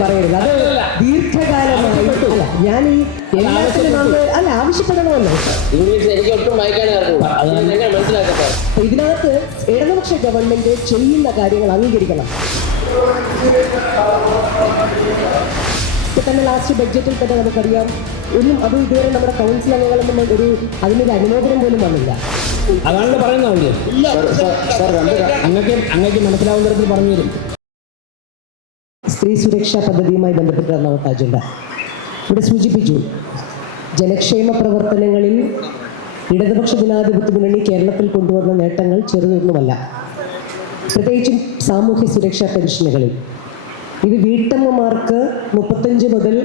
പറയരുത്. അത് ദീർഘകാലമായി അല്ല. ഞാൻ ഈ എല്ലാത്തിനും നമ്മൾ അല്ല ആവശ്യപ്പെടണമല്ലോ. ഇംഗ്ലീഷ് എനിക്ക് ഒട്ടും മനസ്സിലാക്കട്ടെ. ഇതിനകത്ത് ഇടതുപക്ഷ ഗവൺമെന്റ് ചെയ്യുന്ന കാര്യങ്ങൾ അംഗീകരിക്കണം. ഇപ്പൊ തന്നെ ലാസ്റ്റ് ബഡ്ജറ്റിൽ തന്നെ നമുക്കറിയാം. ഒന്നും അത് ഇതുവരെ നമ്മുടെ കൗൺസിൽ അംഗങ്ങളൊന്നും ഒരു അതിനൊരു അനുമോദനം പോലും വന്നില്ല. അതാണല്ലോ പറയുന്നത് അങ്ങക്ക് അങ്ങക്ക് മനസ്സിലാവുന്ന തരത്തിൽ പറഞ്ഞു തരും സ്ത്രീ സുരക്ഷാ പദ്ധതിയുമായി ബന്ധപ്പെട്ട് ഒന്നാമത്തെ അജണ്ട. ഇവിടെ സൂചിപ്പിച്ചു ജനക്ഷേമ പ്രവർത്തനങ്ങളിൽ ഇടതുപക്ഷ ജനാധിപത്യ മുന്നണി കേരളത്തിൽ കൊണ്ടുവന്ന നേട്ടങ്ങൾ ചെറുതൊന്നുമല്ല. പ്രത്യേകിച്ചും സാമൂഹ്യ സുരക്ഷാ പെൻഷനുകളിൽ. ഇത് വീട്ടമ്മമാർക്ക് മുപ്പത്തഞ്ച് മുതൽ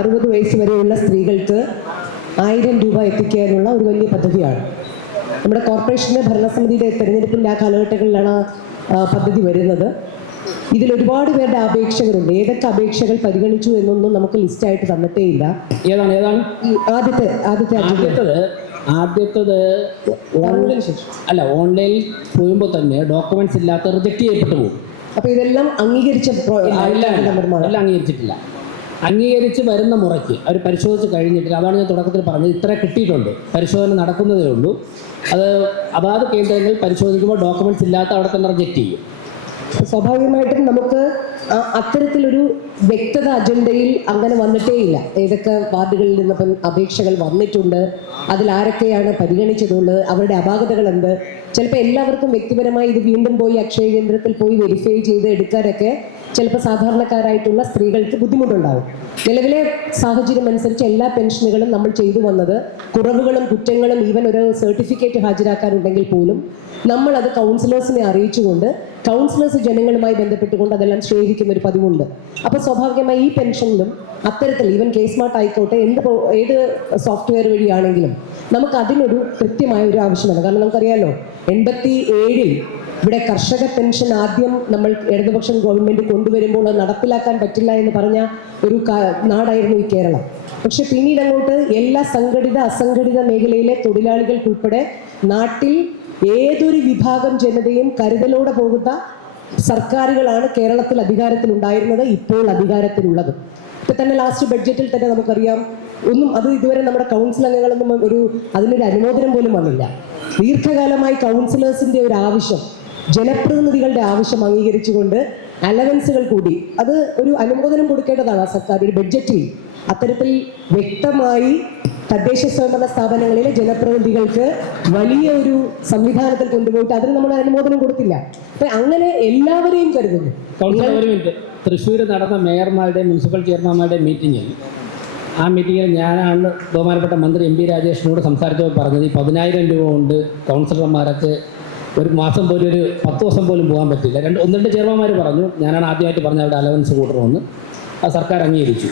അറുപത് വയസ്സ് വരെയുള്ള സ്ത്രീകൾക്ക് ആയിരം രൂപ എത്തിക്കാനുള്ള ഒരു വലിയ പദ്ധതിയാണ്. നമ്മുടെ കോർപ്പറേഷന്റെ ഭരണസമിതിയുടെ തെരഞ്ഞെടുപ്പിന്റെ ആ കാലഘട്ടങ്ങളിലാണ് പദ്ധതി വരുന്നത്. ഇതിൽ ഒരുപാട് പേരുടെ അപേക്ഷകരുണ്ട് ഏതൊക്കെ അപേക്ഷകൾ പരിഗണിച്ചു എന്നൊന്നും നമുക്ക് ലിസ്റ്റ് ലിസ്റ്റായിട്ട് തന്നിട്ടേയില്ല. ഏതാണ് ഏതാണ്? ഈ ആദ്യത്തെ ആദ്യത്തെ ആദ്യത്തത് ആദ്യത്തത് ഓൺലൈൻ അല്ല ഓൺലൈനിൽ പോകുമ്പോൾ തന്നെ ഡോക്യുമെന്റ്സ് ഇല്ലാത്ത റിജക്ട് ചെയ്യപ്പെട്ടു പോകും. അപ്പൊ ഇതെല്ലാം അംഗീകരിച്ച ഇല്ല, ഇല്ല, ഇല്ല. എല്ലാം അംഗീകരിച്ചിട്ടില്ല. അംഗീകരിച്ച് വരുന്ന മുറയ്ക്ക് അവർ പരിശോധിച്ച് കഴിഞ്ഞിട്ട് അതാണ് ഞാൻ തുടക്കത്തിൽ പറഞ്ഞത്. ഇത്ര കിട്ടിയിട്ടുണ്ട്. പരിശോധന നടക്കുന്നതേ ഉള്ളൂ. അത് അതാത് കേന്ദ്രങ്ങൾ പരിശോധിക്കുമ്പോൾ ഡോക്യുമെന്റ്സ് ഇല്ലാത്ത അവിടെ തന്നെ റിജക്ട് ചെയ്യും. സ്വാഭാവികമായിട്ടും നമുക്ക് അത്തരത്തിലൊരു വ്യക്തത അജണ്ടയിൽ അങ്ങനെ വന്നിട്ടേ ഇല്ല. ഏതൊക്കെ വാർഡുകളിൽ നിന്നിപ്പം അപേക്ഷകൾ വന്നിട്ടുണ്ട് അതിൽ ആരൊക്കെയാണ് പരിഗണിച്ചതുള്ളത് അവരുടെ അപാകതകൾ എന്ത് ചിലപ്പോൾ എല്ലാവർക്കും വ്യക്തിപരമായി ഇത് വീണ്ടും പോയി അക്ഷയ കേന്ദ്രത്തിൽ പോയി വെരിഫൈ ചെയ്ത് എടുക്കാനൊക്കെ ചിലപ്പോൾ സാധാരണക്കാരായിട്ടുള്ള സ്ത്രീകൾക്ക് ബുദ്ധിമുട്ടുണ്ടാവും. നിലവിലെ സാഹചര്യം അനുസരിച്ച് എല്ലാ പെൻഷനുകളും നമ്മൾ ചെയ്തു വന്നത് കുറവുകളും കുറ്റങ്ങളും ഈവൻ ഒരു സർട്ടിഫിക്കറ്റ് ഹാജരാക്കാനുണ്ടെങ്കിൽ പോലും നമ്മൾ അത് കൗൺസിലേഴ്സിനെ അറിയിച്ചുകൊണ്ട് കൗൺസിലേഴ്സ് ജനങ്ങളുമായി ബന്ധപ്പെട്ടുകൊണ്ട് അതെല്ലാം ശേഖരിക്കുന്ന ഒരു പതിവുണ്ട്. അപ്പോൾ സ്വാഭാവികമായി ഈ പെൻഷനിലും അത്തരത്തിൽ ഈവൻ കെ സ്മാർട്ട് ആയിക്കോട്ടെ എന്ത് ഏത് സോഫ്റ്റ്വെയർ വഴിയാണെങ്കിലും നമുക്ക് അതിനൊരു കൃത്യമായ ഒരു ആവശ്യമാണ് കാരണം നമുക്കറിയാലോ എൺപത്തി ഏഴിൽ ഇവിടെ കർഷക പെൻഷൻ ആദ്യം നമ്മൾ ഇടതുപക്ഷം ഗവൺമെന്റ് കൊണ്ടുവരുമ്പോൾ അത് നടപ്പിലാക്കാൻ പറ്റില്ല എന്ന് പറഞ്ഞ ഒരു നാടായിരുന്നു ഈ കേരളം. പക്ഷെ പിന്നീട് അങ്ങോട്ട് എല്ലാ സംഘടിത അസംഘടിത മേഖലയിലെ തൊഴിലാളികൾക്കുൾപ്പെടെ നാട്ടിൽ ഏതൊരു വിഭാഗം ജനതയും കരുതലോടെ പോകുന്ന സർക്കാരുകളാണ് കേരളത്തിൽ അധികാരത്തിൽ ഉണ്ടായിരുന്നത് ഇപ്പോൾ അധികാരത്തിലുള്ളത്. ഇപ്പൊ തന്നെ ലാസ്റ്റ് ബഡ്ജറ്റിൽ തന്നെ നമുക്കറിയാം ഒന്നും അത് ഇതുവരെ നമ്മുടെ കൗൺസിൽ അംഗങ്ങളൊന്നും ഒരു അതിനൊരു അനുമോദനം പോലും വന്നില്ല. ദീർഘകാലമായി കൗൺസിലേഴ്സിന്റെ ഒരു ആവശ്യം ജനപ്രതിനിധികളുടെ ആവശ്യം അംഗീകരിച്ചുകൊണ്ട് അലവൻസുകൾ കൂടി അത് ഒരു അനുമോദനം കൊടുക്കേണ്ടതാണ് ആ സർക്കാർ ഒരു ബഡ്ജറ്റിൽ അത്തരത്തിൽ വ്യക്തമായി തദ്ദേശ സ്വയംഭരണ സ്ഥാപനങ്ങളിലെ ജനപ്രതിനിധികൾക്ക് വലിയ ഒരു സംവിധാനത്തിൽ കൊണ്ടുപോയിട്ട് അതിന് നമ്മൾ അനുമോദനം കൊടുത്തില്ല. അപ്പൊ അങ്ങനെ എല്ലാവരെയും കരുതുന്നു. തൃശ്ശൂർ നടന്ന മേയർമാരുടെ മുനിസിപ്പൽ ചെയർമാൻമാരുടെ മീറ്റിംഗിൽ ആ മീറ്റിങ്ങിൽ ഞാനാണ് ബഹുമാനപ്പെട്ട മന്ത്രി എം പി രാജേഷിനോട് സംസാരിച്ചപ്പോൾ പറഞ്ഞത് ഈ പതിനായിരം രൂപ കൊണ്ട് കൗൺസിലർമാരൊക്കെ ഒരു മാസം പോലും ഒരു പത്ത് ദിവസം പോലും പോകാൻ പറ്റില്ല. രണ്ട് ഒന്ന് രണ്ട് ചെയർമാന്മാർ പറഞ്ഞു. ഞാനാണ് ആദ്യമായിട്ട് പറഞ്ഞ അവിടെ അലവൻസ് കൂട്ടണമെന്ന് ആ സർക്കാർ അംഗീകരിച്ചു.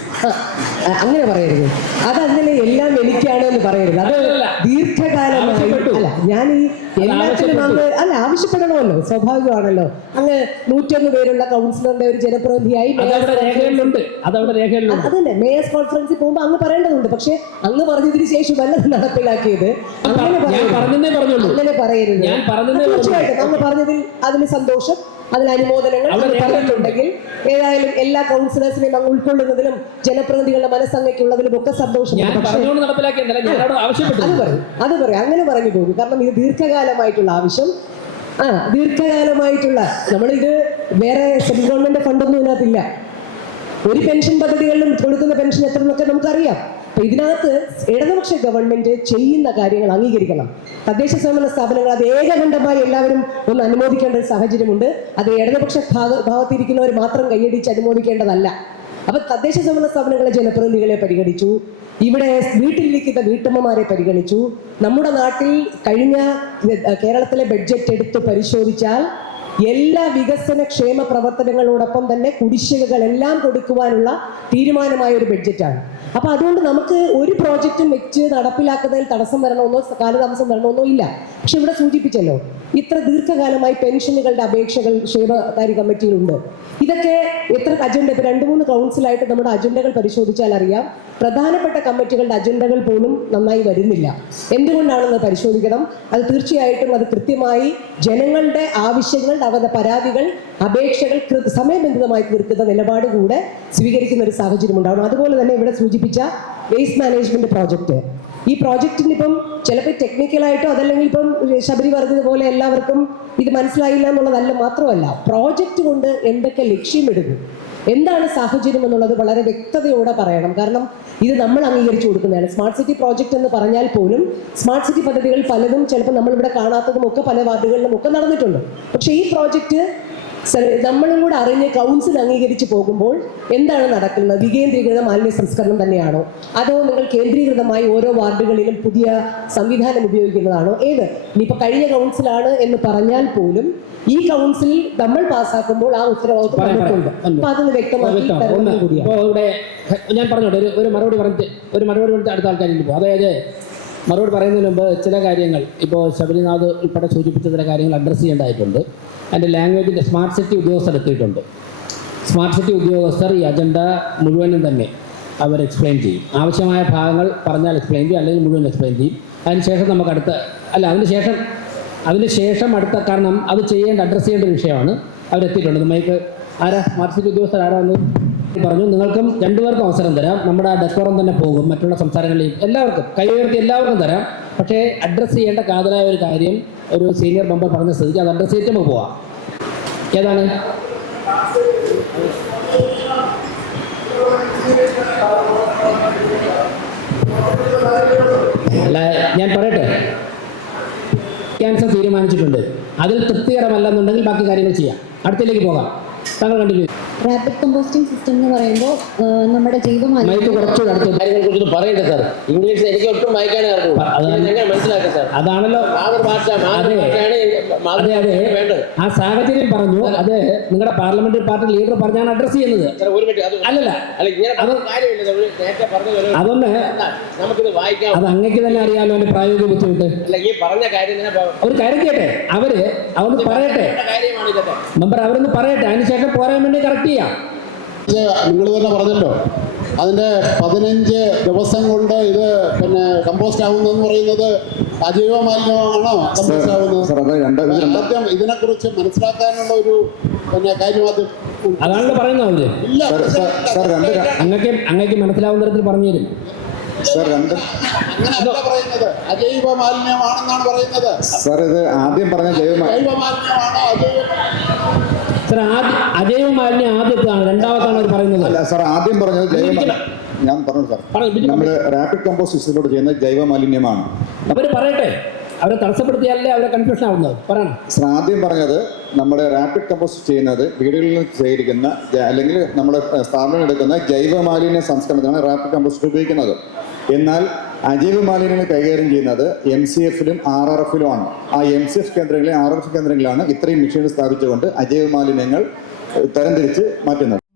അങ്ങനെ പറയരുത്. അത് അതങ്ങനെ എല്ലാം എനിക്കാണ് എന്ന് പറയരുത്. അത്. ദീർഘകാലമായി അല്ല ഞാൻ ഈ എല്ലാത്തിനും അങ്ങ് അല്ല ആവശ്യപ്പെടണമല്ലോ. സ്വാഭാവികമാണല്ലോ. അങ്ങ് നൂറ്റൊന്ന് പേരുള്ള കൗൺസിലറിന്റെ ഒരു ജനപ്രതിനിധിയായി അതന്നെ മേയേഴ്സ് കോൺഫറൻസിൽ പോകുമ്പോൾ അങ്ങ് പറയേണ്ടതുണ്ട്. പക്ഷെ അങ്ങ് പറഞ്ഞതിന് ശേഷമല്ല അല്ല നടപ്പിലാക്കിയത് അങ്ങനെ അങ്ങനെ പറയരുത്. തീർച്ചയായിട്ടും. അങ്ങ് പറഞ്ഞതിൽ അതിന് സന്തോഷം അതിന് അനുമോദനങ്ങൾ പറഞ്ഞിട്ടുണ്ടെങ്കിൽ ഏതായാലും എല്ലാ കൗൺസിലേഴ്സിനെയും അങ്ങ് ഉൾക്കൊള്ളുന്നതിലും ജനപ്രതിനിധികളുടെ മനസ്സങ്ങയ്ക്കുള്ളതിലും ഒക്കെ സന്തോഷം അത് പറയും അത് പറയും. അങ്ങനെ പറഞ്ഞു പോകും. കാരണം ഇത് ദീർഘകാലമായിട്ടുള്ള ആവശ്യം. ആ ദീർഘകാലമായിട്ടുള്ള നമ്മളിത് വേറെ സെൻട്രൽ ഗവൺമെന്റ് ഫണ്ടൊന്നും ഇതിനകത്തില്ല. ഒരു പെൻഷൻ പദ്ധതികളിലും കൊടുക്കുന്ന പെൻഷൻ എത്ര എന്നൊക്കെ നമുക്കറിയാം. അപ്പൊ ഇതിനകത്ത് ഇടതുപക്ഷ ഗവൺമെന്റ് ചെയ്യുന്ന കാര്യങ്ങൾ അംഗീകരിക്കണം. തദ്ദേശ സ്വയംഭരണ സ്ഥാപനങ്ങൾ അത് ഏകകണ്ഠമായി എല്ലാവരും ഒന്ന് അനുമോദിക്കേണ്ട ഒരു സാഹചര്യമുണ്ട്. അത് ഇടതുപക്ഷ ഭാഗ ഭാഗത്തിരിക്കുന്നവർ മാത്രം കൈയടിച്ച് അനുമോദിക്കേണ്ടതല്ല. അപ്പൊ തദ്ദേശ സ്വയംഭരണ സ്ഥാപനങ്ങളെ ജനപ്രതിനിധികളെ പരിഗണിച്ചു. ഇവിടെ വീട്ടിലിരിക്കുന്ന വീട്ടമ്മമാരെ പരിഗണിച്ചു. നമ്മുടെ നാട്ടിൽ കഴിഞ്ഞ കേരളത്തിലെ ബഡ്ജറ്റ് എടുത്ത് പരിശോധിച്ചാൽ എല്ലാ വികസന ക്ഷേമ പ്രവർത്തനങ്ങളോടൊപ്പം തന്നെ കുടിശ്ശികകൾ എല്ലാം കൊടുക്കുവാനുള്ള തീരുമാനമായ ഒരു ബഡ്ജറ്റാണ്. അപ്പൊ അതുകൊണ്ട് നമുക്ക് ഒരു പ്രോജക്റ്റും വെച്ച് നടപ്പിലാക്കുന്നതിൽ തടസ്സം വരണമെന്നോ കാലതാമസം വരണമെന്നോ ഇല്ല. പക്ഷെ ഇവിടെ സൂചിപ്പിച്ചല്ലോ ഇത്ര ദീർഘകാലമായി പെൻഷനുകളുടെ അപേക്ഷകൾ ക്ഷേമകാര്യ കമ്മിറ്റിയിലുണ്ട്. ഇതൊക്കെ എത്ര അജണ്ട? ഇപ്പൊ രണ്ട് മൂന്ന് കൗൺസിലായിട്ട് നമ്മുടെ അജണ്ടകൾ പരിശോധിച്ചാൽ അറിയാം. പ്രധാനപ്പെട്ട കമ്മിറ്റികളുടെ അജണ്ടകൾ പോലും നന്നായി വരുന്നില്ല. എന്തുകൊണ്ടാണെന്ന് പരിശോധിക്കണം? അത് തീർച്ചയായിട്ടും അത് കൃത്യമായി ജനങ്ങളുടെ ആവശ്യങ്ങൾ ഉണ്ടാകുന്ന പരാതികൾ അപേക്ഷകൾ സമയബന്ധിതമായി തീർക്കുന്ന നിലപാട് കൂടെ സ്വീകരിക്കുന്ന ഒരു സാഹചര്യം ഉണ്ടാവണം അതുപോലെ തന്നെ ഇവിടെ സൂചിപ്പിച്ച വേസ്റ്റ് മാനേജ്മെന്റ് പ്രോജക്റ്റ് ഈ പ്രോജക്റ്റിന് ഇപ്പം ചിലപ്പോൾ ടെക്നിക്കലായിട്ടോ അതല്ലെങ്കിൽ ഇപ്പം ശബരി പറഞ്ഞതുപോലെ എല്ലാവർക്കും ഇത് മനസ്സിലായില്ല എന്നുള്ളതല്ല മാത്രമല്ല പ്രോജക്റ്റ് കൊണ്ട് എന്തൊക്കെ ലക്ഷ്യമിടുന്നു? എന്താണ് സാഹചര്യം എന്നുള്ളത് വളരെ വ്യക്തതയോടെ പറയണം. കാരണം ഇത് നമ്മൾ അംഗീകരിച്ചു കൊടുക്കുന്നതാണ്. സ്മാർട്ട് സിറ്റി പ്രോജക്റ്റ് എന്ന് പറഞ്ഞാൽ പോലും സ്മാർട്ട് സിറ്റി പദ്ധതികൾ പലതും ചിലപ്പോൾ നമ്മളിവിടെ കാണാത്തതും ഒക്കെ പല വാർഡുകളിലും ഒക്കെ നടന്നിട്ടുണ്ട്. പക്ഷേ ഈ പ്രോജക്റ്റ് നമ്മളും കൂടെ അറിഞ്ഞ് കൗൺസിൽ അംഗീകരിച്ച് പോകുമ്പോൾ എന്താണ് നടക്കുന്നത്? വികേന്ദ്രീകൃത മാലിന്യ സംസ്കരണം തന്നെയാണോ? അതോ നിങ്ങൾ കേന്ദ്രീകൃതമായി ഓരോ വാർഡുകളിലും പുതിയ സംവിധാനം ഉപയോഗിക്കുന്നതാണോ? ഏത്? ഇനിയിപ്പോൾ കഴിഞ്ഞ കൗൺസിലാണ് എന്ന് പറഞ്ഞാൽ പോലും ഈ കൗൺസിൽ നമ്മൾ പാസ്സാക്കുമ്പോൾ ആ ഉത്തരവാദിത്വം. അപ്പൊ അതൊന്ന് വ്യക്തമാക്കി ഞാൻ പറഞ്ഞോട്ടെ ഒരു ഒരു മറുപടി പറഞ്ഞിട്ട് ഒരു മറുപടി പറഞ്ഞിട്ട് അടുത്ത ആൾക്കാരിൽ പോകും അതായത് മറുപടി പറയുന്നതിന് മുമ്പ് ചില കാര്യങ്ങൾ ഇപ്പോൾ ശബരിനാഥ് ഉൾപ്പെടെ സൂചിപ്പിച്ച ചില കാര്യങ്ങൾ അഡ്രസ്സ് ചെയ്യേണ്ടതായിട്ടുണ്ട്. അതിന്റെ ലാംഗ്വേജിന്റെ സ്മാർട്ട് സിറ്റി ഉദ്യോഗസ്ഥർ എത്തിയിട്ടുണ്ട്. സ്മാർട്ട് സിറ്റി ഉദ്യോഗസ്ഥർ ഈ അജണ്ട മുഴുവനും തന്നെ അവർ എക്സ്പ്ലെയിൻ ചെയ്യും. ആവശ്യമായ ഭാഗങ്ങൾ പറഞ്ഞാൽ എക്സ്പ്ലെയിൻ ചെയ്യും അല്ലെങ്കിൽ മുഴുവൻ എക്സ്പ്ലെയിൻ ചെയ്യും. അതിനുശേഷം നമുക്ക് അടുത്ത അല്ല അതിനുശേഷം അതിനുശേഷം അടുത്ത കാരണം അത് ചെയ്യേണ്ട അഡ്രസ്സ് ചെയ്യേണ്ട വിഷയമാണ് അവരെത്തിയിട്ടുണ്ട് നമുക്ക് ആരാ? സ്മാർട്ട് സിറ്റി ഉദ്യോഗസ്ഥർ ആരാന്ന് പറഞ്ഞു നിങ്ങൾക്കും രണ്ടുപേർക്കും അവസരം തരാം. നമ്മുടെ ആ ഡെക്കോറം തന്നെ പോകും മറ്റുള്ള സംസ്ഥാനങ്ങളിലും എല്ലാവർക്കും കൈ ഉയർത്തി എല്ലാവർക്കും തരാം. പക്ഷേ അഡ്രസ്സ് ചെയ്യേണ്ട കാതലായ ഒരു കാര്യം ഒരു സീനിയർ മെമ്പർ പറഞ്ഞ സ്ഥിതിക്ക് അത് അഡ്രസ്സ് ചെയ്തിട്ട് പോവാം. ഏതാണ്? അല്ല ഞാൻ പറയട്ടെ. ക്യാൻസർ തീരുമാനിച്ചിട്ടുണ്ട്. അതിൽ തൃപ്തികരമല്ലെന്നുണ്ടെങ്കിൽ ബാക്കി കാര്യങ്ങൾ ചെയ്യാം. അടുത്തിലേക്ക് പോകാം. താങ്കൾ കണ്ടിന്യൂ റാപ്പിഡ് കമ്പോസ്റ്റിംഗ് സിസ്റ്റം എന്ന് പറയുമ്പോൾ നമ്മുടെ ജൈവമാലിന്യം സാർ. ഇംഗ്ലീഷ് എനിക്ക് ഒട്ടും വായിക്കാനേ മനസ്സിലാക്കാം സാർ? അതാണല്ലോ അതെ. അതെ ആ സാഹചര്യം പറഞ്ഞു. അത് നിങ്ങളുടെ പാർലമെന്ററി പാർട്ടി ലീഡർ പറഞ്ഞാണ് അഡ്രസ് ചെയ്യുന്നത്. സാർ ഒരു മിനിറ്റ്. അല്ലല്ല. അതൊന്ന് നമുക്കിത് വായിക്കാം. അത് അങ്ങക്ക് തന്നെ അറിയാലോ അതിന്റെ പ്രായോഗിക ബുദ്ധിമുട്ട്. ഒരു കാര്യം കേട്ടെ അവർ അവന്ന് പറയട്ടെ. മെമ്പർ അവരൊന്ന് പറയട്ടെ. അതിനുശേഷം പോരാൻ വേണ്ടി കറക്റ്റ് ചെയ്യാം ഇത് നിങ്ങൾ തന്നെ പറഞ്ഞല്ലോ. അതിന്റെ പതിനഞ്ച് ദിവസം കൊണ്ട് ഇത് പിന്നെ കമ്പോസ്റ്റ് ആവുന്നെന്ന് പറയുന്നത് അജൈവ മാലിന്യമാണോ കമ്പോസ്റ്റ് ആവുന്നത്? ആദ്യം ഇതിനെക്കുറിച്ച് മനസ്സിലാക്കാനുള്ള ഒരു പിന്നെ കാര്യം ആദ്യം അതാണല്ലോ പറയുന്നത് അങ്ങക്ക് അങ്ങക്ക് മനസ്സിലാവുന്ന തരത്തിൽ പറഞ്ഞു തരും. സാർ രണ്ട്. അങ്ങനെയല്ല പറയുന്നത്. അജൈവ മാലിന്യമാണെന്നാണ് പറയുന്നത്. സാർ ഇത് ആദ്യം പറഞ്ഞ ജൈവ ജൈവ മാലിന്യമാണോ അജൈവ സാർ ആദ്യം മാലിന്യം ആദ്യത്താണ് രണ്ടാമത്താണ് അവർ പറയുന്നത്. അല്ല സാർ ആദ്യം പറഞ്ഞത് ജൈവ ഞാൻ പറഞ്ഞു സാർ. നമ്മൾ റാപ്പിഡ് കമ്പോസ്റ്റ് സിസ്റ്റത്തിലൂടെ ചെയ്യുന്ന ജൈവ മാലിന്യമാണ് അവർ പറയട്ടെ. അവരെ തടസ്സപ്പെടുത്തിയാലേ അവരെ കൺഫ്യൂഷൻ ആവുന്നത്. പറയണം. സാർ ആദ്യം പറഞ്ഞത് നമ്മുടെ റാപ്പിഡ് കമ്പോസ്റ്റ് ചെയ്യുന്നത് വീടുകളിൽ നിന്ന് ശേഖരിക്കുന്ന അല്ലെങ്കിൽ നമ്മുടെ സ്ഥാപനം എടുക്കുന്ന ജൈവ മാലിന്യ സംസ്കരണത്തിനാണ് റാപ്പിഡ് കമ്പോസ്റ്റ് ഉപയോഗിക്കുന്നത്. എന്നാൽ അജൈവ മാലിന്യങ്ങൾ കൈകാര്യം ചെയ്യുന്നത് എം സി എഫിലും ആർ ആർ എഫിലും ആണ് ആ എം സി എഫ് കേന്ദ്രങ്ങളിലും ആർ എഫ് കേന്ദ്രങ്ങളിലാണ് ഇത്രയും മെഷീൻ സ്ഥാപിച്ചുകൊണ്ട് അജൈവ മാലിന്യങ്ങൾ തരംതിരിച്ച് മാറ്റുന്നത്.